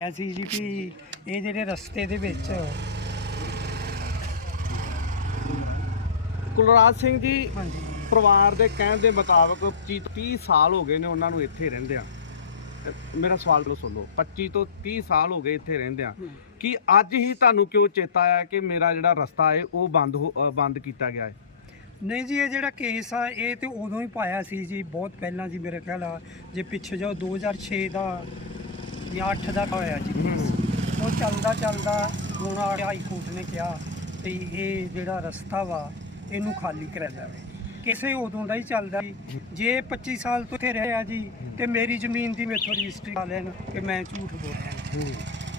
ਐਸੀ ਜੀ ਵੀ ਇਹ ਜਿਹੜੇ ਰਸਤੇ ਦੇ ਵਿੱਚ ਕੁਲਰਾਜ ਸਿੰਘ ਜੀ ਹਾਂਜੀ। ਪਰਿਵਾਰ ਦੇ ਕਹਿਣ ਦੇ ਮੁਤਾਬਕ 25 ਤੋਂ 30 ਸਾਲ ਹੋ ਗਏ ਨੇ ਉਹਨਾਂ ਨੂੰ ਇੱਥੇ ਰਹਿੰਦਿਆਂ। ਮੇਰਾ ਸਵਾਲ ਚਲੋ ਸੁਣ ਲਓ 25 ਤੋਂ 30 ਸਾਲ ਹੋ ਗਏ ਇੱਥੇ ਰਹਿੰਦਿਆਂ। ਕਿ ਅੱਜ ਹੀ ਤੁਹਾਨੂੰ ਕਿਉਂ ਚੇਤਾ ਆਇਆ ਕਿ ਮੇਰਾ ਜਿਹੜਾ ਰਸਤਾ ਹੈ ਉਹ ਬੰਦ ਹੋ- ਬੰਦ ਕੀਤਾ ਗਿਆ ਹੈ? ਨਹੀਂ ਜੀ ਇਹ ਜਿਹੜਾ ਕੇਸ ਆ ਇਹ ਤੇ ਉਦੋਂ ਹੀ ਪਾਇਆ ਸੀ ਜੀ ਬਹੁਤ ਪਹਿਲਾਂ ਜੀ ਮੇਰੇ ਖਿਆਲ ਆ ਜੇ ਪਿੱਛੇ ਜਾਓ 2006 ਦਾ ਜਾਂ 8 ਦਾ ਹੋਇਆ ਜੀ। ਕੇਸ ਉਹ ਚੱਲਦਾ ਚੱਲਦਾ ਹੁਣ ਆ ਹਾਈ ਕੋਰਟ ਨੇ ਕਿਹਾ ਤੇ ਇਹ ਜਿਹੜਾ ਰਸਤਾ ਵਾ ਇਹਨੂੰ ਖਾਲੀ ਕਰਿਆ ਜਾਵੇ। ਕਿਸੇ ਉਦੋਂ ਦਾ ਹੀ ਚੱਲਦਾ ਜੀ। ਜੇ 25 ਸਾਲ ਤੋਂ ਇੱਥੇ ਰਿਹਾ ਜੀ ਤੇ ਮੇਰੀ ਜ਼ਮੀਨ ਦੀ ਮੇਥੋਂ ਰਜਿਸਟਰੀ ਕਰ ਲੈਣ ਕਿ ਮੈਂ ਝੂਠ ਬੋਲ ਰਿਹਾ।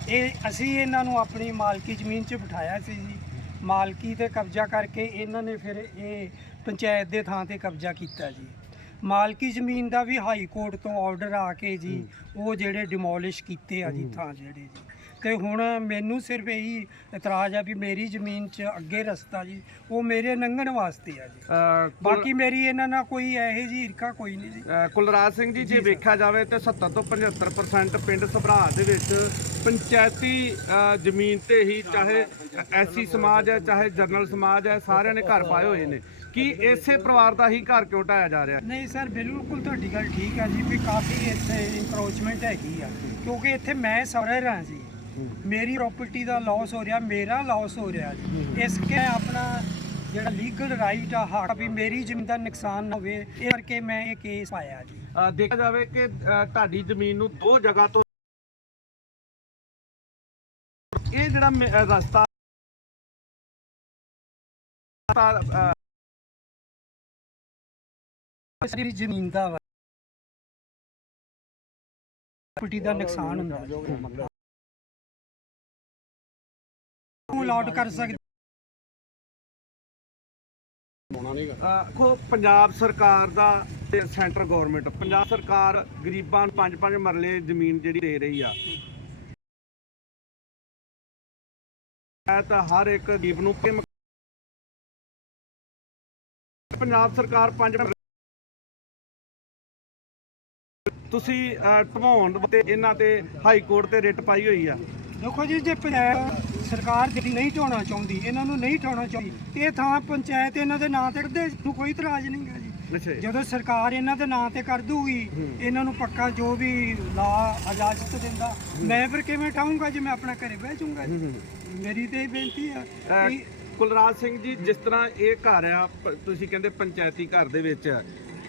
ਇਹ ਅਸੀਂ ਇਹਨਾਂ ਨੂੰ ਆਪਣੀ ਮਾਲਕੀ ਜ਼ਮੀਨ 'ਚ ਬਿਠਾਇਆ ਸੀ ਜੀ। ਮਾਲਕੀ ਤੇ ਕਬਜ਼ਾ ਕਰਕੇ ਇਹਨਾਂ ਨੇ ਫਿਰ ਇਹ ਪੰਚਾਇਤ ਦੇ ਥਾਂ ਤੇ ਕਬਜ਼ਾ ਕੀਤਾ ਜੀ। ਮਾਲਕੀ ਜ਼ਮੀਨ ਦਾ ਵੀ ਹਾਈ ਕੋਰਟ ਤੋਂ ਆਰਡਰ ਆ ਕੇ ਜੀ ਉਹ ਜਿਹੜੇ ਡਿਮੋਲਿਸ਼ ਕੀਤੇ ਆ ਜੀ ਥਾਂ ਜਿਹੜੇ ਜੀ। ਤੇ ਹੁਣ ਮੈਨੂੰ ਸਿਰਫ ਇਹੀ ਇਤਰਾਜ਼ ਆ ਵੀ ਮੇਰੀ ਜ਼ਮੀਨ 'ਚ ਅੱਗੇ ਰਸਤਾ ਜੀ ਉਹ ਮੇਰੇ ਲੰਘਣ ਵਾਸਤੇ ਆ ਜੀ। ਬਾਕੀ ਮੇਰੀ ਇਹਨਾਂ ਨਾਲ ਕੋਈ ਇਹੋ ਜੀ ਈਰਖਾ ਕੋਈ ਨਹੀਂ ਜੀ। ਕੁਲਰਾਜ ਸਿੰਘ ਜੀ ਜੇ ਵੇਖਿਆ ਜਾਵੇ ਤੇ 70 ਤੋਂ 75% ਪਿੰਡ ਸਭਰਾ ਦੇ ਵਿੱਚ ਪੰਚਾਇਤੀ ਜ਼ਮੀਨ ਤੇ ਹੀ ਚਾਹੇ ਐਸੀ ਸਮਾਜ ਹੈ ਚਾਹੇ ਜਰਨਲ ਸਮਾਜ ਹੈ ਸਾਰਿਆਂ ਨੇ ਘਰ ਪਾਏ ਹੋਏ ਨੇ। ਕੀ ਇਸੇ ਪਰਿਵਾਰ ਦਾ ਹੀ ਘਰ ਕਿਉਂ ਢਾਇਆ ਜਾ ਰਿਹਾ? ਨਹੀਂ ਸਰ ਬਿਲਕੁਲ ਤੁਹਾਡੀ ਗੱਲ ਠੀਕ ਹੈ ਜੀ ਵੀ ਕਾਫੀ ਇੱਥੇ ਇਨਕਰੋਚਮੈਂਟ ਹੈਗੀ ਆ। ਕਿਉਂਕਿ ਇੱਥੇ ਮੈਂ ਸੌਰੇ ਰਾਂ ਜੀ ਮੇਰੀ ਪ੍ਰਾਪਰਟੀ ਦਾ ਲਾਸ ਹੋ ਰਿਹਾ ਮੇਰਾ ਲਾਸ ਹੋ ਰਿਹਾ ਇਸ ਕੇ ਆਪਣਾ ਜਿਹੜਾ ਲੀਗਲ ਰਾਈਟ ਆ ਹੱਕ ਵੀ ਮੇਰੀ ਜ਼ਮੀਨ ਦਾ ਨੁਕਸਾਨ ਨਾ ਹੋਵੇ ਇਹ ਕਰਕੇ ਮੈਂ ਇਹ ਕੇਸ ਪਾਇਆ ਜੀ। ਦੇਖਿਆ ਜਾਵੇ ਕਿ ਤੁਹਾਡੀ ਜ਼ਮੀਨ ਨੂੰ ਦੋ ਜਗ੍ਹਾ ਤੋਂ ਇਹ ਜਿਹੜਾ ਰਸਤਾ ਮੇਰੀ ਜ਼ਮੀਨ ਦਾ ਪ੍ਰਾਪਰਟੀ ਦਾ ਨੁਕਸਾਨ ਹੁੰਦਾ। ਅਲਾਟ ਕਰ ਸਕਦੇ ਅਹ ਖੋ ਪੰਜਾਬ ਸਰਕਾਰ ਦਾ ਤੇ ਸੈਂਟਰ ਗਵਰਨਮੈਂਟ ਪੰਜਾਬ ਸਰਕਾਰ ਗਰੀਬਾਂ ਨੂੰ ਪੰਜ ਪੰਜ ਮਰਲੇ ਜ਼ਮੀਨ ਜਿਹੜੀ ਦੇ ਰਹੀ ਆ। ਇਹ ਤਾਂ ਹਰ ਇੱਕ ਗਰੀਬ ਨੂੰ ਕਿ- ਪੰਜਾਬ ਸਰਕਾਰ ਪੰਜ ਮਰਲੇ- ਤੁਸੀਂ ਅਹ, ਢਵਾਉਣ ਤੇ ਇਹਨਾਂ ਤੇ ਹਾਈ ਕੋਰਟ ਤੇ ਰਿਟ ਪਾਈ ਹੋਈ ਆ। ਦੇਖੋ ਜੀ ਜੇ ਪੰਜਾਬ ਸਰਕਾਰ ਜਿਹੜੀ ਨਹੀਂ ਢਾਉਣਾ ਚਾਹੁੰਦੀ ਇਹਨਾਂ ਨੂੰ ਨਹੀਂ ਢਾਉਣਾ ਚਾਹੁੰਦੀ। ਇਹ ਥਾਂ ਪੰਚਾਇਤ ਇਹਨਾਂ ਦੇ ਨਾਂ ਤੇ ਕਰਦੇ ਨੂੰ ਕੋਈ ਇਤਰਾਜ਼ ਨਹੀਂ ਗਾ ਜੀ। ਜਦੋਂ ਸਰਕਾਰ ਇਹਨਾਂ ਦੇ ਨਾਂ ਤੇ ਕਰ ਦੂਗੀ ਇਹਨਾਂ ਨੂੰ ਪੱਕਾ ਜੋ ਵੀ ਲਾ ਇਜਾਜ਼ਤ ਦਿੰਦਾ ਮੈਂ ਫਿਰ ਕਿਵੇਂ ਠਾਉਂਗਾ ਜੀ ਮੈਂ ਆਪਣਾ ਘਰੇ ਬਹਿ ਜਾਊਂਗਾ ਮੇਰੀ ਤੇ ਬੇਨਤੀ ਆ ਕੁਲਰਾਜ ਸਿੰਘ ਜੀ ਜਿਸ ਤਰ੍ਹਾਂ ਇਹ ਘਰ ਆ ਤੁਸੀਂ ਕਹਿੰਦੇ ਪੰਚਾਇਤੀ ਘਰ ਦੇ ਵਿੱਚ ਆ,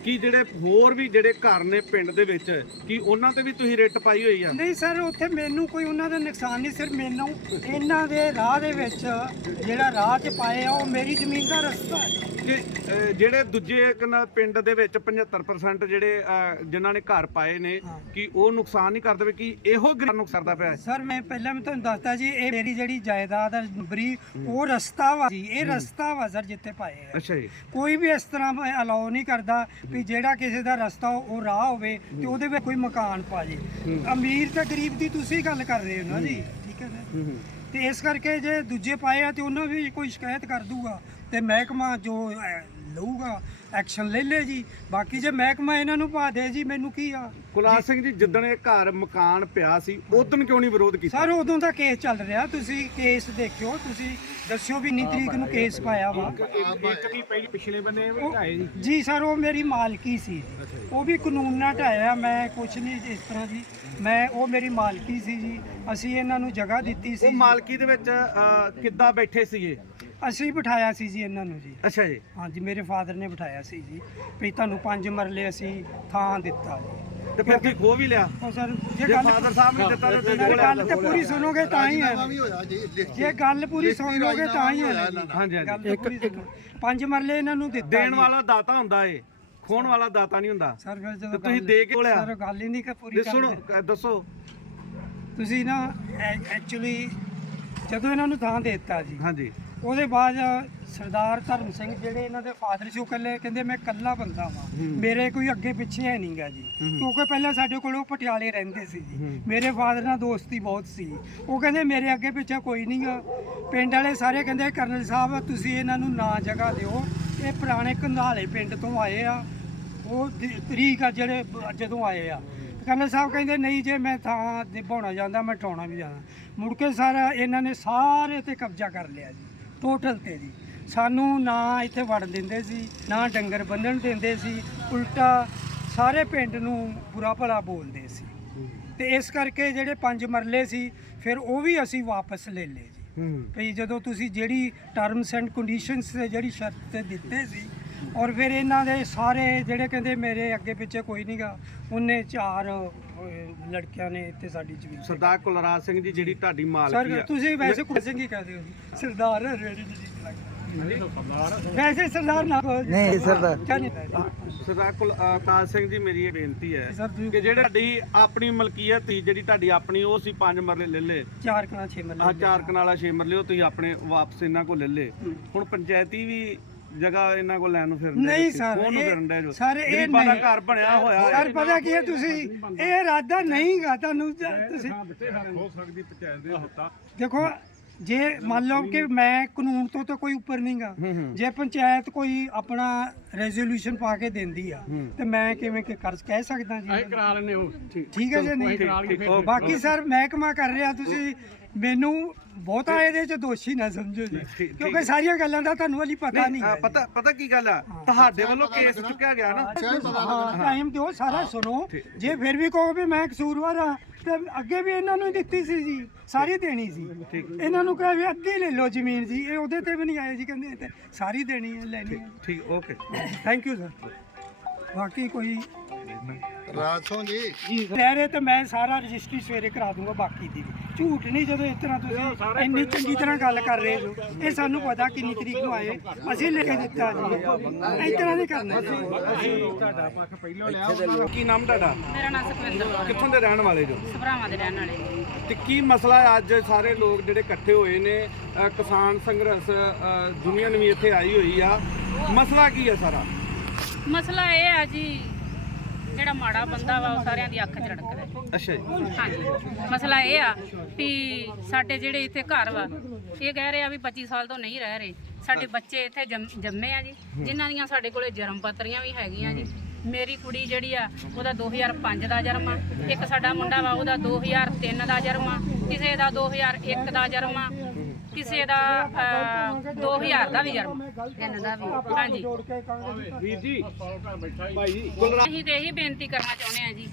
ਕੀ ਜਿਹੜੇ ਹੋਰ ਵੀ ਜਿਹੜੇ ਘਰ ਨੇ ਪਿੰਡ ਦੇ ਵਿੱਚ, ਕਿ ਉਹਨਾਂ ਤੇ ਵੀ ਤੁਸੀਂ ਰਿਟ ਪਾਈ ਹੋਈ ਆ? ਨਹੀਂ ਸਰ, ਉੱਥੇ ਮੈਨੂੰ ਕੋਈ ਉਹਨਾਂ ਦਾ ਨੁਕਸਾਨ ਨਹੀਂ ਸਿਰ ਮੈਨੂੰ ਇਹਨਾਂ ਦੇ ਰਾਹ ਦੇ ਵਿੱਚ ਜਿਹੜਾ ਰਾਹ 'ਚ ਪਾਏ ਆ, ਉਹ ਮੇਰੀ ਜ਼ਮੀਨ ਦਾ ਰਸਤਾ ਹੈ। ਕਿ ਅਹ, ਜਿਹੜੇ ਦੂਜੇ ਕਨਾ ਪਿੰਡ ਦੇ ਵਿੱਚ 75% ਜਿਹੜੇ ਜਿਨ੍ਹਾਂ ਨੇ ਘਰ ਪਾਏ ਨੇ ਹਾਂ। ਕਿ ਉਹ ਨੁਕਸਾਨ ਨਹੀਂ ਕਰਦੇ ਪਏ ਕਿ ਇਹੋ ਗਰੀਬ ਨੂੰ ਕਰਦਾ ਪਿਆ ਹੈ? ਸਰ ਮੈਂ ਪਹਿਲਾਂ ਵੀ ਤੁਹਾਨੂੰ ਦੱਸਤਾ ਜੀ ਇਹ ਮੇਰੀ ਜਿਹੜੀ ਜਾਇਦਾਦ ਹੈ ਬਰੀ ਉਹ ਰਸਤਾ ਵਾ ਜੀ ਇਹ ਰਸਤਾ ਵਾ ਸਰ ਜਿੱਥੇ ਪਾਏ ਆ ਅੱਛਾ ਜੀ। ਕੋਈ ਵੀ ਇਸ ਤਰ੍ਹਾਂ ਅਲਾਉ ਨਹੀਂ ਕਰਦਾ ਵੀ ਜਿਹੜਾ ਕਿਸੇ ਦਾ ਰਸਤਾ ਉਹ ਰਾਹ ਹੋਵੇ ਤੇ ਉਹਦੇ ਵਿੱਚ ਕੋਈ ਮਕਾਨ ਪਾ ਜੇ। ਅਮੀਰ ਤੇ ਗਰੀਬ ਦੀ ਤੁਸੀਂ ਗੱਲ ਕਰ ਰਹੇ ਹੋ ਨਾ ਜੀ। ਠੀਕ ਹੈ ਨਾ ਤੇ ਇਸ ਕਰਕੇ ਜੇ ਦੂਜੇ ਪਾਏ ਆ ਤੇ ਉਹਨਾਂ ਵੀ ਕੋਈ ਸ਼ਿਕਾਇਤ ਕਰ ਦੂਗਾ ਤੇ ਮਹਿਕਮਾ ਜੋ ਅਹ, ਲਊਗਾ ਐਕਸ਼ਨ ਲੈ ਲੇ ਜੀ। ਬਾਕੀ ਜੇ ਮਹਿਕਮਾ ਇਹਨਾਂ ਨੂੰ ਪਾ ਦੇ ਜੀ ਮੈਨੂੰ ਕੀ ਆ? ਕੁਲਰਾਜ ਸਿੰਘ ਜੀ ਜਿੱਦਣ ਇਹ ਘਰ ਮਕਾਨ ਪਿਆ ਸੀ ਉਦੋਂ ਕਿਉਂ ਨਹੀਂ ਵਿਰੋਧ ਕੀਤਾ? ਸਰ ਉਦੋਂ ਦਾ ਕੇਸ ਚੱਲ ਰਿਹਾ। ਤੁਸੀਂ ਕੇਸ ਦੇਖਿਓ ਤੁਸੀਂ ਦੱਸਿਓ ਵੀ ਇੰਨੀ ਤਰੀਕ ਨੂੰ ਕੇਸ ਪਾਇਆ ਵਾ। ਇੱਕ ਕੀ ਪਹਿਲੀ ਪਿਛਲੇ ਬੰਨੇ ਉਹ- ਜੀ ਸਰ ਉਹ ਮੇਰੀ ਮਾਲਕੀ ਸੀ। ਉਹ ਵੀ ਕਾਨੂੰਨ ਨਾਲ ਢਾਇਆ ਮੈਂ ਕੁਛ ਨਹੀਂ ਇਸ ਤਰ੍ਹਾਂ ਜੀ ਮੈਂ ਉਹ ਮੇਰੀ ਮਾਲਕੀ ਸੀ ਜੀ। ਅਸੀਂ ਇਹਨਾਂ ਨੂੰ ਜਗ੍ਹਾ ਦਿੱਤੀ ਉਹ ਸੀ ਮਾਲਕੀ ਦੇ ਵਿੱਚ ਕਿੱਦਾਂ ਬੈਠੇ ਸੀਗੇ? ਅਸੀਂ ਬਿਠਾਇਆ ਸੀ ਜੀ ਇਹਨਾਂ ਨੂੰ ਜੀ। ਅੱਛਾ ਜੀ। ਹਾਂਜੀ ਮੇਰੇ ਫਾਦਰ ਨੇ ਬਿਠਾਇਆ ਸੀ ਜੀ ਵੀ ਤੁਹਾਨੂੰ ਪੰਜ ਮਰਲੇ ਅਸੀਂ ਥਾਂ ਦਿੱਤਾ ਜੀ। ਤੇ ਫਿਰ ਕੀ ਖੋ ਵੀ ਲਿਆ? ਉਹ ਸਰ ਜੇ ਜੇ ਗੱਲ ਫਾਦਰ ਸਾਹਿਬ ਨੇ ਦਿੱਤਾ ਤੇ ਤੁਸੀਂ ਗੱਲ ਕੋਲ ਤੇ ਪੂਰੀ ਸੁਣੋਗੇ ਤਾਂ ਹੀ ਹੈ। ਜੇ ਗੱਲ ਪੂਰੀ ਸੁਣ ਲੋਗੇ ਤਾਂ ਹੀ ਹੈ ਹਾਂਜੀ ਹਾਂਜੀ। ਗੱਲ ਤੇ ਪੂਰੀ ਸੁਣੋ। ਪੰਜ ਮਰਲੇ ਇਹਨਾਂ ਨੂੰ ਦਿੱਤਾ ਦੇਣ ਜੀ। ਵਾਲਾ ਦਾਤਾ ਹੁੰਦਾ ਏ। ਖੋਣ ਵਾਲਾ ਦਾਤਾ ਨਹੀਂ ਹੁੰਦਾ। ਸਰ ਫਿਰ ਤੇ ਜਦੋਂ ਤੁਸੀਂ ਗੱਲ- ਦੇ ਕੇ ਲਿਆ। ਸਰ ਗੱਲ ਹੀ ਨਹੀਂ ਕਿ ਪੂਰੀ ਤੇ ਸੁਣੋ ਦੱਸੋ। ਤੁਸੀਂ ਨਾ ਐਕਚੁਅਲੀ ਜਦੋਂ ਇਹਨਾਂ ਨੂੰ ਥਾਂ ਦੇ ਦਿੱਤਾ ਜੀ ਹਾਂਜੀ। ਉਹਦੇ ਬਾਅਦ ਸਰਦਾਰ ਧਰਮ ਸਿੰਘ ਜਿਹੜੇ ਇਹਨਾਂ ਦੇ ਫਾਦਰ ਸੀ ਉਹ ਕੱਲੇ ਕਹਿੰਦੇ ਮੈਂ ਕੱਲਾ ਬੰਦਾ ਵਾਂ। ਮੇਰੇ ਕੋਈ ਅੱਗੇ ਪਿੱਛੇ ਹੈ ਨਹੀਂਗਾ ਜੀ। ਕਿਉਂਕਿ ਪਹਿਲਾਂ ਸਾਡੇ ਕੋਲ ਉਹ ਪਟਿਆਲੇ ਰਹਿੰਦੇ ਸੀ ਜੀ। ਮੇਰੇ ਫਾਦਰ ਨਾਲ ਦੋਸਤੀ ਬਹੁਤ ਸੀ। ਉਹ ਕਹਿੰਦੇ ਮੇਰੇ ਅੱਗੇ ਪਿੱਛੇ ਕੋਈ ਨਹੀਂਗਾ ਪਿੰਡ ਵਾਲੇ ਸਾਰੇ ਕਹਿੰਦੇ ਕਰਨਲ ਸਾਹਿਬ ਤੁਸੀਂ ਇਹਨਾਂ ਨੂੰ ਨਾ ਜਗ੍ਹਾ ਦਿਓ। ਇਹ ਪੁਰਾਣੇ ਕੰਧਾਲੇ ਪਿੰਡ ਤੋਂ ਆਏ ਆ। ਉਹ ਤਰੀਕ ਆ ਜਿਹੜੇ ਜਦੋਂ ਆਏ ਆ। ਕਰਨਲ ਸਾਹਿਬ ਕਹਿੰਦੇ ਨਹੀਂ ਜੇ ਮੈਂ ਥਾਂ ਨਿਭਾਉਣਾ ਜਾਂਦਾ ਮੈਂ ਟਾਉਣਾ ਵੀ ਜਾਂਦਾ ਮੁੜ ਕੇ ਸਾਰਾ ਇਹਨਾਂ ਨੇ ਸਾਰੇ ਤੇ ਕਬਜ਼ਾ ਕਰ ਲਿਆ ਜੀ। ਟੋਟਲ ਤੇ ਜੀ। ਸਾਨੂੰ ਨਾ ਇੱਥੇ ਵੜ ਦਿੰਦੇ ਸੀ ਨਾ ਡੰਗਰ ਬੰਨਣ ਦਿੰਦੇ ਸੀ ਉਲਟਾ ਸਾਰੇ ਪਿੰਡ ਨੂੰ ਬੁਰਾ ਭਲਾ ਬੋਲਦੇ ਸੀ। ਤੇ ਇਸ ਕਰਕੇ ਜਿਹੜੇ ਪੰਜ ਮਰਲੇ ਸੀ ਫਿਰ ਉਹ ਵੀ ਅਸੀਂ ਵਾਪਸ ਲੈ ਲਏ ਜੀ। ਵੀ ਜਦੋਂ ਤੁਸੀਂ ਜਿਹੜੀ ਟਰਮਸ ਐਂਡ ਕੰਡੀਸ਼ਨਸ ਤੇ ਜਿਹੜੀ ਸ਼ਰਤ ਤੇ ਦਿੱਤੇ ਸੀ ਔਰ ਫਿਰ ਇਹਨਾਂ ਦੇ ਸਾਰੇ ਜਿਹੜੇ ਕਹਿੰਦੇ ਮੇਰੇ ਅੱਗੇ ਪਿੱਛੇ ਕੋਈ ਨਹੀਂਗਾ ਉਹਨੇ ਚਾਰ ਅਹ, ਲੜਕਿਆਂ ਨੇ ਇੱਥੇ ਸਾਡੀ ਜ਼ਮੀਨ ਸਰਦਾਰ ਕੁਲਰਾਜ ਸਿੰਘ ਜੀ ਜਿਹੜੀ ਤੁਹਾਡੀ ਮਾਲਕੀ ਸਰ ਆ। ਤੁਸੀਂ ਵੈਸੇ ਕੁਝ ਸਿੰਘ ਹੀ ਕਹਦੇ ਹੋ ਜੀ? ਸਰਦਾਰ ਰੇੜੀ ਜੀ ਵੈਸੇ ਸਰਦਾਰ ਨਾ ਕਹੋ ਜੀ। ਨਹੀਂ, ਸਰਦਾਰ। ਕਿਆ ਨਹੀਂ? ਸਰਦਾਰ ਕੁਲਰਾਜ ਸਿੰਘ ਜੀ ਮੇਰੀ ਇਹ ਬੇਨਤੀ ਹੈ ਸਰ ਤੁਸੀਂ ਕਿ ਜਿਹੜੀ ਤੁਹਾਡੀ ਆਪਣੀ ਮਲਕੀਅਤ ਸੀ ਜਿਹੜੀ ਤੁਹਾਡੀ ਆਪਣੀ ਉਹ ਸੀ ਪੰਜ ਮਰਲੇ ਲੈ ਲੇ ਚਾਰ ਕਣਾ ਛੇ ਮਰਲੇ ਆ ਚਾਰ ਕਨਾਲਾ ਛੇ ਮਰਲੇ ਉਹ ਤੁਸੀਂ ਆਪਣੇ ਵਾਪਸ ਇਹਨਾਂ ਕੋਲ ਲੈ ਲੇ ਹੁਣ ਪੰਚਾਇਤੀ ਵੀ ਜਗ੍ਹਾ ਇਹਨਾਂ ਕੋਲ ਲੈਣ ਨੂੰ ਡਏ ਨਹੀਂ। ਸਰ, ਉਹਨੂੰ ਇਹ- ਫਿਰਨ ਡਏ ਜੋ। ਸਰ, ਇਹ ਗਰੀਬਾਂ ਦਾ ਨਹੀਂ। ਘਰ ਬਣਿਆ ਹੋਇਆ ਹੈ। ਸਰ ਪਤਾ ਕੀ ਹੈ ਤੁਸੀਂ ਇਹ ਇਰਾਦਾ ਨਹੀਂਗਾ ਤੁਹਾਨੂੰ ਜ- ਤੁਸੀਂ ਦੇਖੋ ਜੇ ਮੰਨ ਲਓ ਕਿ ਮੈਂ ਕਾਨੂੰਨ ਤੋਂ ਤਾਂ ਕੋਈ ਉੱਪਰ ਨਹੀਂਗਾ ਹੂੰ ਹੂੰ ਜੇ ਪੰਚਾਇਤ ਕੋਈ ਆਪਣਾ ਰੈਜ਼ੋਲੂਸ਼ਨ ਪਾ ਕੇ ਦਿੰਦੀ ਆ ਹੂੰ। ਤੇ ਮੈਂ ਕਿਵੇਂ ਕਿ ਕਰ ਕਹਿ ਸਕਦਾ ਜੀ ਕਰਾ ਲੈਣੇ ਉਹ ਠੀਕ ਹੈ ਜੀ ਨਹੀਂ ਬਾਕੀ ਸਰ ਮਹਿਕਮਾ ਕਰ ਰਿਹਾ ਤੁਸੀਂ ਮੈਨੂੰ ਬਹੁਤਾ ਇਹਦੇ ਚ ਦੋਸ਼ੀ ਨਾ ਸਮਝੋ ਜੀ। ਕਿਉਂਕਿ ਸਾਰੀਆਂ ਗੱਲਾਂ ਦਾ ਤੁਹਾਨੂੰ ਹਲੀ ਪਤਾ ਨਹੀਂ ਹੈ ਪਤਾ ਪਤਾ ਕੀ ਗੱਲ ਆ? ਤੁਹਾਡੇ ਵੱਲੋਂ ਕੇਸ ਚੁੱਕਿਆ ਗਿਆ ਨਾ? ਟਾਈਮ ਦਿਓ ਸਾਰਾ ਸੁਣੋ। ਜੇ ਫਿਰ ਵੀ ਕਹੋ ਵੀ ਮੈਂ ਕਸੂਰਵਾਰ ਆ ਤੇ ਅੱਗੇ ਵੀ ਇਹਨਾਂ ਨੂੰ ਹੀ ਦਿੱਤੀ ਸੀ ਜੀ ਸਾਰੀ ਦੇਣੀ ਸੀ। ਇਹਨਾਂ ਨੂੰ ਕਹੇ ਵੀ ਅੱਧੀ ਲੈ ਲਓ ਜ਼ਮੀਨ ਜੀ ਇਹ ਉਹਦੇ ਤੇ ਵੀ ਨਹੀਂ ਆਏ ਜੀ ਕਹਿੰਦੇ ਤੇ ਸਾਰੀ ਦੇਣੀ ਹੈ ਲੈਣੀ ਹੈ। ਠੀਕ ਓਕੇ। ਥੈਂਕ ਯੂ ਸਰ ਬਾਕੀ ਕੋਈ ਰਾਜਸੋਂ ਜੀ। ਲੈ ਰਹੇ ਤੇ ਮੈਂ ਸਾਰਾ ਰਜਿਸਟਰੀ ਸਵੇਰੇ ਕਰਾ ਦੂੰਗਾ ਬਾਕੀ ਦੀ। ਝੂਠ ਨਹੀਂ ਜਦੋਂ ਇਸ ਤਰ੍ਹਾਂ ਤੁਸੀਂ ਇੰਨੀ ਚੰਗੀ ਤਰ੍ਹਾਂ ਗੱਲ ਕਰ ਰਹੇ ਹੋ। ਇਹ ਸਾਨੂੰ ਪਤਾ ਕਿੰਨੀ ਤਰੀਕ ਨੂੰ ਆਏ। ਅਸੀਂ ਲੈ ਕੇ ਦਿੱਤਾ ਜੀ। ਇਸ ਤਰ੍ਹਾਂ ਨਹੀਂ ਕਰਨਾ। ਜੀ ਕੀ ਨਾਮ ਤੁਹਾਡਾ? ਮੇਰਾ ਨਾਮ ਸੁਖਵਿੰਦਰ ਕੌਰ ਹੈ। ਕਿੱਥੋਂ ਦੇ ਰਹਿਣ ਵਾਲੇ ਜੋ? ਸਭਰਾਵਾਂ ਦੇ ਰਹਿਣ ਵਾਲੇ। ਤੇ ਕੀ ਮਸਲਾ ਹੈ? ਅੱਜ ਸਾਰੇ ਲੋਕ ਜਿਹੜੇ ਇਕੱਠੇ ਹੋਏ ਨੇ ਕਿਸਾਨ ਸੰਘਰਸ਼ ਅ, ਯੂਨੀਅਨ ਵੀ ਇੱਥੇ ਆਈ ਹੋਈ ਆ। ਮਸਲਾ ਕੀ ਹੈ ਸਾਰਾ? ਮਸਲਾ ਇਹ ਆ ਜੀ ਜਿਹੜਾ ਮਾੜਾ ਬੰਦਾ ਵਾ ਉਹ ਸਾਰਿਆਂ ਦੀ ਅੱਖ 'ਚ ਰੜਕਦਾ ਹੈ। ਅੱਛਾ ਜੀ। ਹਾਂਜੀ। ਮਸਲਾ ਇਹ ਆ ਵੀ ਸਾਡੇ ਜਿਹੜੇ ਇੱਥੇ ਘਰ ਵਾ ਇਹ ਕਹਿ ਰਹੇ ਆ ਵੀ 25 ਸਾਲ ਤੋਂ ਨਹੀਂ ਰਹਿ ਰਹੇ। ਸਾਡੇ ਬੱਚੇ ਇੱਥੇ ਜੰਮ- ਜੰਮੇ ਆ ਜੀ। ਜਿਨ੍ਹਾਂ ਦੀਆਂ ਸਾਡੇ ਕੋਲੇ ਜਨਮ ਪੱਤਰੀਆਂ ਵੀ ਹੈਗੀਆਂ ਜੀ। ਮੇਰੀ ਕੁੜੀ ਜਿਹੜੀ ਆ ਉਹਦਾ 2005 ਦਾ ਜਨਮ ਆ। ਇੱਕ ਸਾਡਾ ਮੁੰਡਾ ਵਾ ਉਹਦਾ 2003 ਦਾ ਜਨਮ ਆ। ਕਿਸੇ ਦਾ 2001 ਦਾ ਜਨਮ ਆ। ਕਿਸੇ ਦਾ ਅਹ, 2000 ਦਾ ਵੀ ਜਨਮ ਇਹਨਾਂ ਦਾ ਵੀ। ਹਾਂਜੀ। ਵੀਰ ਜੀ ਅਸੀਂ ਤੇ ਇਹੀ ਬੇਨਤੀ ਕਰਨਾ ਚਾਹੁੰਦੇ ਆ ਜੀ।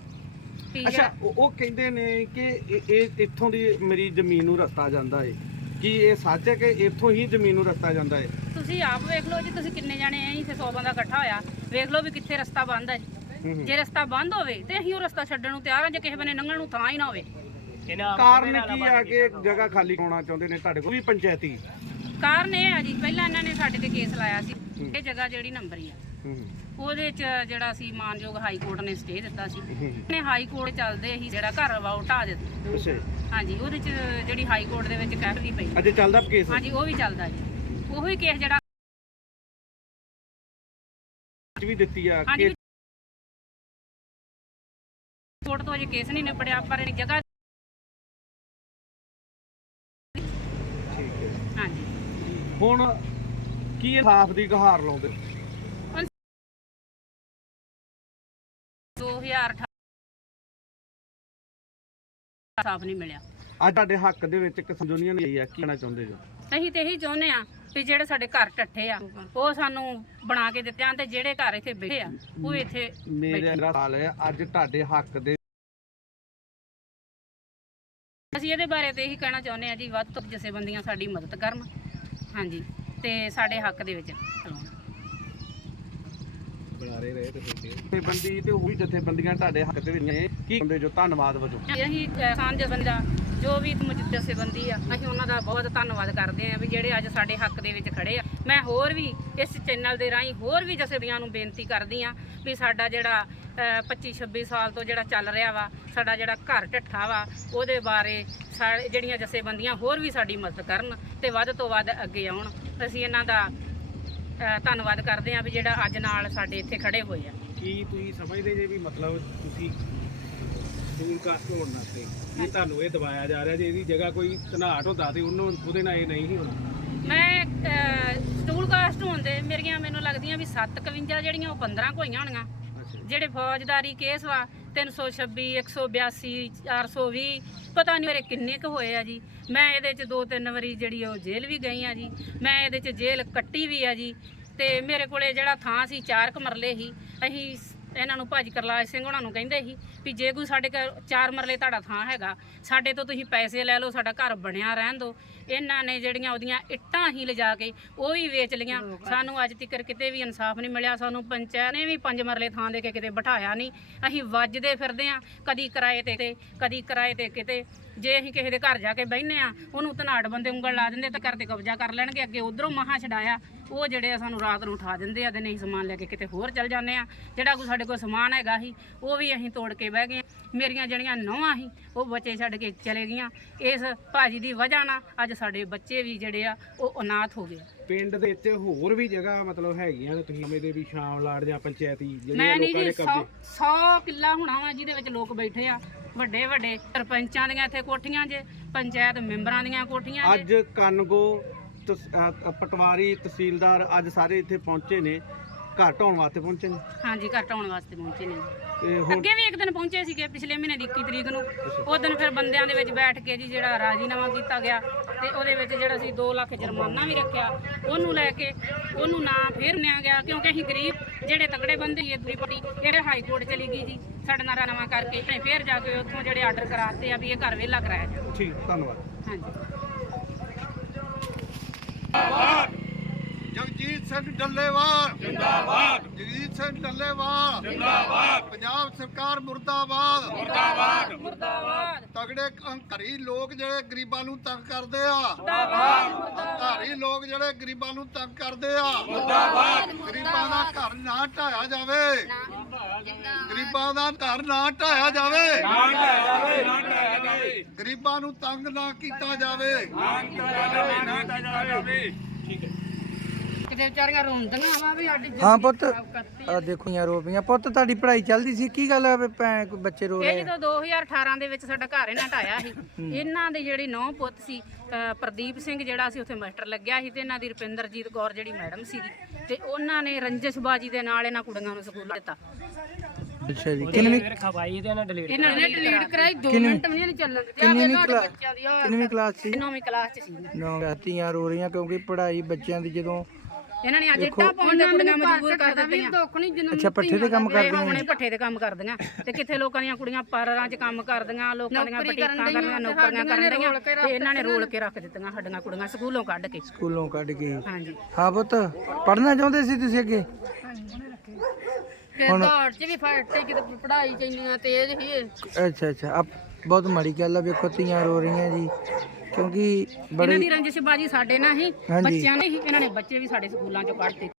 ਵੀ ਅੱਛਾ ਉਹ ਉਹ ਕਹਿੰਦੇ ਨੇ ਕਿ ਇਹ- ਇਹ ਇੱਥੋਂ ਦੀ ਮੇਰੀ ਜ਼ਮੀਨ ਨੂੰ ਰਸਤਾ ਜਾਂਦਾ ਏ। ਕੀ ਇਹ ਸੱਚ ਹੈ ਕਿ ਇੱਥੋਂ ਹੀ ਜ਼ਮੀਨ ਨੂੰ ਰਸਤਾ ਜਾਂਦਾ ਏ? ਤੁਸੀਂ ਆਪ ਵੇਖ ਲਓ ਜੀ ਤੁਸੀਂ ਕਿੰਨੇ ਜਾਣੇ ਆ ਇੱਥੇ 100 ਬੰਦਾ ਇਕੱਠਾ ਹੋਇਆ। ਵੇਖ ਲਓ ਵੀ ਕਿੱਥੇ ਰਸਤਾ ਬੰਦ ਹੈ। ਜੀ ਜੇ ਰਸਤਾ ਬੰਦ ਹੋਵੇ ਤੇ ਅਸੀਂ ਉਹ ਰਸਤਾ ਛੱਡਣ ਨੂੰ ਤਿਆਰ ਹਾਂ ਜੇ ਕਿਸੇ ਬਨੇ ਲੰਘਣ ਨੂੰ ਥਾਂ ਹੀ ਨਾ ਹੋਵੇ। ਕਾਰਨ ਕੀ ਆ ਕਿ ਜਗ੍ਹਾ ਖਾਲੀ ਕਰਾਉਣਾ ਚਾਹੁੰਦੇ ਨੇ ਤੁਹਾਡੇ ਕੋਲ ਵੀ ਪੰਚਾਇਤੀ? ਕਾਰਨ ਇਹ ਆ ਜੀ ਪਹਿਲਾਂ ਇਹਨਾਂ ਨੇ ਸਾਡੇ ਤੇ ਕੇਸ ਲਾਇਆ ਸੀ। ਇਹ ਜਗ੍ਹਾ ਜਿਹੜੀ ਨੰਬਰੀ ਆ। ਹੂੰ। ਉਹਦੇ ਚ ਜਿਹੜਾ ਸੀ ਮਾਨਯੋਗ ਹਾਈ ਕੋਰਟ ਨੇ ਸਟੇ ਦਿੱਤਾ ਸੀ। ਨੇ ਹਾਈ ਕੋਰਟ ਚੱਲਦੇ ਹੀ ਜਿਹੜਾ ਘਰ ਵਾ ਉਹ ਢਾਹ ਦਿੱਤਾ। ਹਾਂਜੀ ਉਹਦੇ ਚ ਜਿਹੜੀ ਹਾਈ ਕੋਰਟ ਦੇ ਵਿੱਚ ਕਹਿ ਪਈ। ਅਜੇ ਚੱਲਦਾ ਕੇਸ? ਹਾਂਜੀ ਉਹ ਵੀ ਚੱਲਦਾ ਜੀ। ਉਹੀ ਕੇਸ ਜਿਹੜਾ ਵੀ ਦਿੱਤੀ ਆ ਕੋਰਟ ਤੋਂ ਅਜੇ ਕੇਸ ਨਹੀਂ ਨਿਬੜਿਆ ਪਰ ਇਹ ਜਗ੍ਹਾ ਹਾਂਜੀ ਹੁਣ ਕੀ ਇਨਸਾਫ ਦੀ ਗੁਹਾਰ ਲਾਉਂਦੇ? 2018 ਸਾਫ਼ ਨਹੀਂ ਮਿਲਿਆ। ਅੱਜ ਤੁਹਾਡੇ ਹੱਕ ਦੇ ਵਿੱਚ ਕਿਸਾਨ ਯੂਨੀਅਨ ਆਈ ਆ ਕੀ ਕਹਿਣਾ ਚਾਹੁੰਦੇ ਜੋ? ਅਸੀਂ ਤੇ ਇਹੀ ਚਾਹੁੰਦੇ ਆ ਵੀ ਜਿਹੜੇ ਸਾਡੇ ਘਰ ਟੱਠੇ ਆ ਉਹ ਸਾਨੂੰ ਬਣਾ ਕੇ ਦਿੱਤੇ ਆ ਤੇ ਜਿਹੜੇ ਘਰ ਇੱਥੇ ਬੈਠੇ ਆ ਉਹ ਇੱਥੇ ਮੇਰੇ ਹਾਲ ਹੈ ਅੱਜ ਤੁਹਾਡੇ ਹੱਕ ਦੇ ਅਸੀਂ ਇਹਦੇ ਬਾਰੇ ਤੇ ਇਹੀ ਕਹਿਣਾ ਚਾਹੁੰਦੇ ਆ ਜੀ ਵੱਧ ਤੋਂ ਜਥੇਬੰਦੀਆਂ ਸਾਡੀ ਮਦਦ ਕਰਨ। ਹਾਂਜੀ ਤੇ ਸਾਡੇ ਹੱਕ ਦੇ ਵਿੱਚ ਚਲਾਉਣ ਜਥੇਬੰਦੀ ਤੇ ਉਹ ਵੀ ਜਥੇਬੰਦੀਆਂ ਤੁਹਾਡੇ ਹੱਕ ਦੇ ਵਿੱਚ ਨੇ। ਕੀ ਜੋ ਧੰਨਵਾਦ ਵਜੋਂ? ਅਸੀਂ ਕਿਸਾਨ ਜਥੇਬੰਦੀ ਦਾ ਜੋ ਵੀ ਜਥੇਬੰਦੀ ਆ, ਅਸੀਂ ਉਹਨਾਂ ਦਾ ਬਹੁਤ ਧੰਨਵਾਦ ਕਰਦੇ ਆ ਵੀ ਜਿਹੜੇ ਅੱਜ ਸਾਡੇ ਹੱਕ ਦੇ ਵਿੱਚ ਖੜੇ ਆ। ਮੈਂ ਹੋਰ ਵੀ ਇਸ ਚੈਨਲ ਦੇ ਰਾਹੀਂ ਹੋਰ ਵੀ ਜਥੇਬੰਦੀਆਂ ਨੂੰ ਬੇਨਤੀ ਕਰਦੀ ਆ ਵੀ ਸਾਡਾ ਜਿਹੜਾ 25 26 ਸਾਲ ਤੋਂ ਜਿਹੜਾ ਚੱਲ ਰਿਹਾ ਵਾ, ਸਾਡਾ ਜਿਹੜਾ ਘਰ ਢੱਠਾ ਵਾ, ਉਹਦੇ ਬਾਰੇ ਸਾ- ਜਿਹੜੀਆਂ ਜਥੇਬੰਦੀਆਂ ਹੋਰ ਵੀ ਸਾਡੀ ਮਦਦ ਕਰਨ ਤੇ ਵੱਧ ਤੋਂ ਵੱਧ ਅੱਗੇ ਆਉਣ। ਅਸੀਂ ਇਹਨਾਂ ਦਾ ਧੰਨਵਾਦ ਕਰਦੇ ਆ ਵੀ ਜਿਹੜਾ ਅੱਜ ਨਾਲ ਸਾਡੇ ਇੱਥੇ ਖੜੇ ਹੋਏ ਆ। ਕੀ ਤੁਸੀਂ ਸਮਝਦੇ ਜੇ ਵੀ ਮਤਲਬ ਤੁਸੀਂ ਸਟੂਲ ਕਾਸਟ ਹੋਣ ਨਾਤੇ ਇਹ ਤੁਹਾਨੂੰ ਇਹ ਦਬਾਇਆ ਜਾ ਰਿਹਾ ਜੇ ਇਹਦੀ ਜਗ੍ਹਾ ਕੋਈ ਧਨਾਟ ਹੁੰਦਾ ਤੇ ਉਹਨੂੰ ਉਹਦੇ ਨਾਲ ਇਹ ਨਹੀਂ ਸੀ ਹੁੰਦਾ। ਮੈਂ ਸਟੂਲ ਕਾਸਟ ਹੁੰਦੇ ਮੇਰੀਆਂ ਮੈਨੂੰ ਲੱਗਦੀਆਂ ਵੀ 751 ਜਿਹੜੀਆਂ ਉਹ 15 ਕੋਈਆਂ ਹੋਣੀਆਂ ਜਿਹੜੇ ਫੌਜਦਾਰੀ ਕੇਸ ਵਾ 326 182 420 ਪਤਾ ਨਹੀਂ ਮੇਰੇ ਕਿੰਨੇ ਕੁ ਹੋਏ ਆ ਜੀ। ਮੈਂ ਇਹਦੇ ਚ ਦੋ ਤਿੰਨ ਵਾਰੀ ਜਿਹੜੀ ਉਹ ਜੇਲ੍ਹ ਵੀ ਗਈ ਆ ਜੀ। ਮੈਂ ਇਹਦੇ ਚ ਜੇਲ੍ਹ ਕੱਟੀ ਵੀ ਆ ਜੀ। ਤੇ ਮੇਰੇ ਕੋਲੇ ਜਿਹੜਾ ਥਾਂ ਸੀ ਚਾਰ ਕੁ ਮਰਲੇ ਸੀ ਅਸੀਂ ਇਹਨਾਂ ਨੂੰ ਭਾਜੀ ਕਰਲਾਜ ਸਿੰਘ ਉਹਨਾਂ ਨੂੰ ਕਹਿੰਦੇ ਸੀ ਵੀ ਜੇ ਕੋਈ ਸਾਡੇ ਘਰ ਚਾਰ ਮਰਲੇ ਤੁਹਾਡਾ ਥਾਂ ਹੈਗਾ ਸਾਡੇ ਤੋਂ ਤੁਸੀਂ ਪੈਸੇ ਲੈ ਲਓ ਸਾਡਾ ਘਰ ਬਣਿਆ ਰਹਿਣ ਦਿਓ। ਇਹਨਾਂ ਨੇ ਜਿਹੜੀਆਂ ਉਹਦੀਆਂ ਇੱਟਾਂ ਹੀ ਲਿਜਾ ਕੇ ਉਹ ਵੀ ਵੇਚ ਲੀਆਂ ਸਾਨੂੰ ਅੱਜ ਤੱਕ ਕਿਤੇ ਵੀ ਇਨਸਾਫ ਨਹੀਂ ਮਿਲਿਆ ਸਾਨੂੰ ਪੰਚਾਇਤ ਨੇ ਵੀ ਪੰਜ ਮਰਲੇ ਥਾਂ ਦੇ ਕੇ ਕਿਤੇ ਬਿਠਾਇਆ ਨਹੀਂ। ਅਸੀਂ ਵੱਜਦੇ ਫਿਰਦੇ ਆ ਕਦੀ ਕਿਰਾਏ ਤੇ ਕਦੀ ਕਿਰਾਏ ਤੇ ਕਿਤੇ। ਜੇ ਅਸੀਂ ਕਿਸੇ ਦੇ ਘਰ ਜਾ ਕੇ ਬਹਿੰਨੇ ਆ ਉਹਨੂੰ ਧਨਾੜ ਬੰਦੇ ਉਂਗਲ ਲਾ ਦਿੰਦੇ ਤਾਂ ਘਰ ਤੇ ਕਬਜ਼ਾ ਕਰ ਲੈਣਗੇ। ਅੱਗੇ ਉਧਰੋਂ ਮਹਾ ਛਡਾਇਆ, ਉਹ ਜਿਹੜੇ ਆ ਸਾਨੂੰ ਰਾਤ ਨੂੰ ਉਠਾ ਦਿੰਦੇ ਆ ਤੇ ਨਹੀਂ ਸਮਾਨ ਲੈ ਕੇ ਕਿਤੇ ਹੋਰ ਚੱਲ ਜਾਂਦੇ ਆ। ਜਿਹੜਾ ਕੋਈ ਸਾਡੇ ਕੋਲ ਸਮਾਨ ਹੈਗਾ ਸੀ, ਉਹ ਵੀ ਅਸੀਂ ਤੋੜ ਕੇ ਬਹਿ ਗਏ ਮੇਰੀਆਂ ਜਿਹੜੀਆਂ ਨੌਵਾਂ ਸੀ ਉਹ ਬੱਚੇ ਛੱਡ ਕੇ ਚਲੇ ਗਈਆਂ। ਇਸ ਭਾਜੀ ਦੀ ਵਜ੍ਹਾ ਨਾਲ ਅੱਜ ਸਾਡੇ ਬੱਚੇ ਵੀ ਜਿਹੜੇ ਆ ਉਹ ਅਨਾਥ ਹੋ ਗਏ। ਪਿੰਡ ਦੇ ਵਿੱਚ ਹੋਰ ਵੀ ਜਗ੍ਹਾ ਮਤਲਬ ਹੈਗੀਆਂ ਨੇ ਤੁਸੀਂ ਸਮੇਂ ਵੀ ਸ਼ਾਮ ਲਾੜ ਜਾਂ ਪੰਚਾਇਤੀ ਮੈਂ ਜਿਹੜੀਆਂ ਨਹੀਂ ਲੋਕਾਂ ਜੀ ਦੇ 100 ਕਬਜ਼ੇ 100 ਕਿੱਲਾ ਹੋਣਾ ਵਾ ਜਿਹਦੇ ਵਿੱਚ ਲੋਕ ਬੈਠੇ ਆ ਵੱਡੇ ਵੱਡੇ ਸਰਪੰਚਾਂ ਦੀਆਂ ਇੱਥੇ ਕੋਠੀਆਂ ਜੇ ਪੰਚਾਇਤ ਮੈਂਬਰਾਂ ਦੀਆਂ ਕੋਠੀਆਂ ਜੇ। ਅੱਜ ਕਨਗੋ ਤਸ- ਅ, ਪਟਵਾਰੀ ਤਹਿਸੀਲਦਾਰ ਅੱਜ ਸਾਰੇ ਇੱਥੇ ਪਹੁੰਚੇ ਨੇ ਘਰ ਢਾਉਣ ਵਾਸਤੇ ਪਹੁੰਚੇ ਨੇ? ਹਾਂਜੀ ਘਰ ਢਾਉਣ ਵਾਸਤੇ ਪਹੁੰਚੇ ਨੇ। ਤੇ ਹੁਣ ਅੱਗੇ ਵੀ ਇੱਕ ਦਿਨ ਪਹੁੰਚੇ ਸੀਗੇ ਪਿਛਲੇ ਮਹੀਨੇ ਦੀ 21 ਤਰੀਕ ਨੂੰ। ਉਸ ਦਿਨ ਫਿਰ ਬੰਦਿਆਂ ਦੇ ਵਿੱਚ ਬੈਠ ਕੇ ਜੀ ਜਿਹੜਾ ਰਾਜੀਨਾਮਾ ਕੀਤਾ ਗਿਆ ਤੇ ਉਹਦੇ ਵਿੱਚ ਜਿਹੜਾ ਸੀ 2 ਲੱਖ ਜੁਰਮਾਨਾ ਵੀ ਰੱਖਿਆ ਉਹਨੂੰ ਲੈ ਕੇ ਉਹਨੂੰ ਨਾ ਫੇਰ ਨਿਆ ਗਿਆ ਕਿਉਂਕਿ ਅਸੀਂ ਗਰੀਬ ਜਿਹੜੇ ਤਗੜੇ ਬੰਦੇ ਸੀ ਇਤਰੀ ਪਟੀ ਇਹ ਹਾਈ ਕੋਰਟ ਚਲੀ ਗਈ ਜੀ ਸਾਡੇ ਨਾਲ ਰਾਜੀਨਾਮਾ ਕਰਕੇ ਫੇਰ ਜਾ ਕੇ ਉੱਥੋਂ ਜਿਹੜੇ ਆਰਡਰ ਕਰਾਤੇ ਆ ਵੀ ਇਹ ਘਰ ਵੇਲਾ ਕਰਾਇਆ ਜਾਵੇ। ਠੀਕ ਧੰਨਵਾਦ। ਹਾਂਜੀ। ਜਗਜੀਤ ਸਿੰਘ ਡੱਲੇਵਾਲ। ਜਿੰਦਾਬਾਦ। ਜਗਜੀਤ ਸਿੰਘ ਡੱਲੇਵਾਲ। ਜਿੰਦਾਬਾਦ। ਪੰਜਾਬ ਸਰਕਾਰ ਮੁਰਦਾਬਾਦ। ਮੁਰਦਾਬਾਦ। ਮੁਰਦਾਬਾਦ। ਤਗੜੇ ਘਰੀ ਲੋਕ ਜਿਹੜੇ ਗਰੀਬਾਂ ਨੂੰ ਤੰਗ ਕਰਦੇ ਆ। ਮੁਰਦਾਬਾਦ ਘਰੀ ਲੋਕ ਜਿਹੜੇ ਗਰੀਬਾਂ ਨੂੰ ਤੰਗ ਕਰਦੇ ਆ। ਮੁਰਦਾਬਾਦ। ਗਰੀਬਾਂ ਦਾ ਘਰ ਨਾ ਢਾਇਆ ਜਾਵੇ। ਗਰੀਬਾਂ ਦਾ ਘਰ ਨਾ ਢਾਇਆ ਜਾਵੇ। ਨਾ ਢਾਇਆ ਜਾਵੇ ਨਾ ਢਾਇਆ ਜਾਵੇ। ਗਰੀਬਾਂ ਨੂੰ ਤੰਗ ਨਾ ਕੀਤਾ ਜਾਵੇ। ਕਿਤੇ ਵਿਚਾਰੀਆਂ ਰੋਂਦੀਆਂ ਵਾ ਵੀ ਸਾਡੀ ਹਾਂ ਪੁੱਤ। ਆ। ਦੇਖੋ ਯਾਰ ਰੋਪੀਆਂ ਪੁੱਤ ਤੁਹਾਡੀ ਪੜ੍ਹਾਈ ਚੱਲਦੀ ਸੀ? ਕੀ ਗੱਲ ਹੈ ਵੀ ਭੈਣ ਕੋਈ ਬੱਚੇ ਰੋ ਇਹ ਰਹੇ ਆ? ਜਦੋਂ 2018 ਦੇ ਵਿੱਚ ਸਾਡਾ ਘਰ ਇਹਨਾਂ ਢਾਇਆ ਸੀ ਇਹਨਾਂ ਦੇ ਜਿਹੜੀ ਨੌ ਪੁੱਤ ਸੀ ਅ, ਪ੍ਰਦੀਪ ਸਿੰਘ ਜਿਹੜਾ ਸੀ ਉੱਥੇ ਮਾਸਟਰ ਲੱਗਿਆ ਸੀ ਤੇ ਇਹਨਾਂ ਦੀ ਰੁਪਿੰਦਰਜੀਤ ਕੌਰ ਜਿਹੜੀ ਮੈਡਮ ਸੀਗੀ ਤੇ ਉਹਨਾਂ ਨੇ ਰੰਜਿਸ਼ਬਾਜੀ ਦੇ ਨਾਲ ਇਹਨਾਂ ਕੁੜੀਆਂ ਨੂੰ ਸਕੂਲ ਦਿੱਤਾ। ਅੱਛਾ ਜੀ। ਕਿੰਨਵੀਂ ਇਹਨਾਂ ਨੇ ਡਿਲੀਟ ਕਰਾਈ 2 ਮਿੰਟ ਵੀ ਨਹੀਂ ਚੱਲਣ ਦਿੱਤੇ। ਕਿੰਨਵੀਂ ਕਲਾਸ ਕਿੰਨਵੀਂ ਕਲਾਸ ਸੀ? ਨੌਵੀਂ ਕਲਾਸ ਚ ਸੀ। ਨੌ ਧੀਆਂ ਰੋ ਰਹੀਆਂ ਕਿਉਂਕਿ ਪੜ੍ਹਾਈ ਬੱਚਿਆਂ ਦੀ ਜਦੋਂ ਇਹਨਾਂ ਨੇ ਅੱਜ ਇੱਟਾਂ ਪਾਉਣ ਦੇ ਕੁੜੀਆਂ ਮਜਬੂਰ ਕਰ ਦਿੱਤੀਆਂ। ਅੱਛਾ ਪੱਠੇ ਤੇ ਕੰਮ ਕਰਦੀਆਂ ਹੁਣੇ। ਪੱਠੇ ਤੇ ਕੰਮ ਕਰਦੀਆਂ ਤੇ ਕਿੱਥੇ ਲੋਕਾਂ ਦੀਆਂ ਕੁੜੀਆਂ ਪਾਰਲਰਾਂ 'ਚ ਕੰਮ ਕਰਦੀਆਂ ਲੋਕਾਂ ਦੀਆਂ ਬਟੀਕਾਂ ਕਰਦੀਆਂ ਨੌਕਰੀਆਂ ਕਰਦੀਆਂ ਤੇ ਇਹਨਾਂ ਨੇ ਰੋਲ ਕੇ ਰੱਖ ਦਿੱਤੀਆਂ ਸਾਡੀਆਂ ਕੁੜੀਆਂ ਸਕੂਲੋਂ ਕੱਢ ਕੇ। ਸਕੂਲੋਂ ਕੱਢ ਕੇ। ਹਾਂਜੀ। ਹਾਂ ਪੁੱਤ ਪੜ੍ਹਨਾ ਚਾਹੁੰਦੇ ਸੀ ਤੁਸੀਂ ਅੱਗੇ? ਫਿਰ ਦੌੜ 'ਚ ਵੀ ਫਾਟੇ ਕਿਤੇ ਪੜ੍ਹਾਈ ਚ ਇੰਨੀਆਂ ਤੇਜ਼ ਸੀ। ਇਹ। ਅੱਛਾ ਅੱਛਾ ਆ ਬਹੁਤ ਮਾੜੀ ਗੱਲ ਆ ਵੇਖੋ ਧੀਆਂ ਰੋ ਰਹੀਆਂ ਜੀ। ਕਿਉਂਕਿ ਇਹਨਾਂ ਬੜੇ ਦੀ ਰੰਜਿਸ਼ਬਾਜੀ ਸਾਡੇ ਨਾਲ ਹੀ ਹਾਂਜੀ। ਬੱਚਿਆਂ ਨੇ ਹੀ ਇਹਨਾਂ ਨੇ ਬੱਚੇ ਵੀ ਸਾਡੇ ਸਕੂਲਾਂ 'ਚੋਂ ਕੱਢਤੇ